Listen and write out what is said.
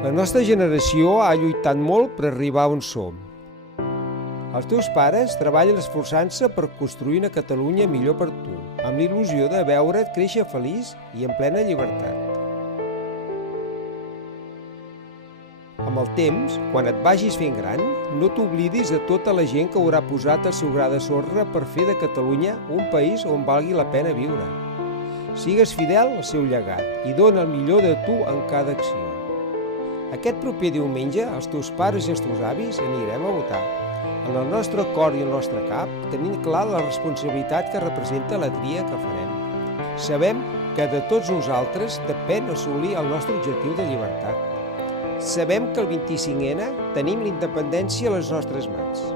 La nostra generació ha lluitat molt per arribar on som. Els teus pares treballen esforçant-se per construir una Catalunya millor per tu, amb l'il·lusió de veure't créixer feliç i en plena llibertat. Amb el temps, quan et vagis fent gran, no t'oblidis de tota la gent que haurà posat el seu gra de sorra per fer de Catalunya un país on valgui la pena viure. Sigues fidel al seu llegat i dona el millor de tu en cada acció. Aquest proper diumenge, els teus pares i els teus avis anirem a votar. En el nostre cor i el nostre cap tenim clar la responsabilitat que representa la tria que farem. Sabem que de tots nosaltres depèn assolir el nostre objectiu de llibertat. Sabem que el 25N tenim la independència a les nostres mans.